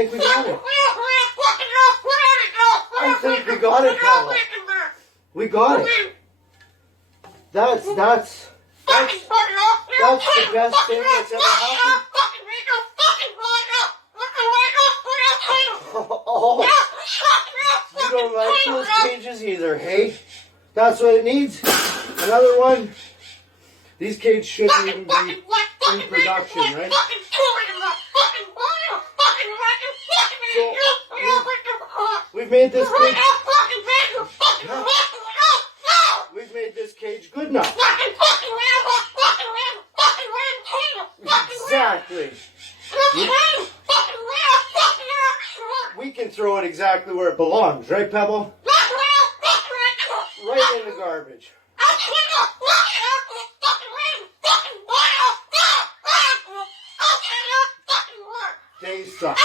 think we got it. I think we got it, Pebble. We got it. That's the best thing that's ever happened. Oh, you don't like those cages either, hey? That's what it needs. Another one. These cages shouldn't even be in production, right? So, we've made this big. Yeah. We've made this cage good enough. Exactly. We can throw it exactly where it belongs, right, Pebble? Right in the garbage. They suck.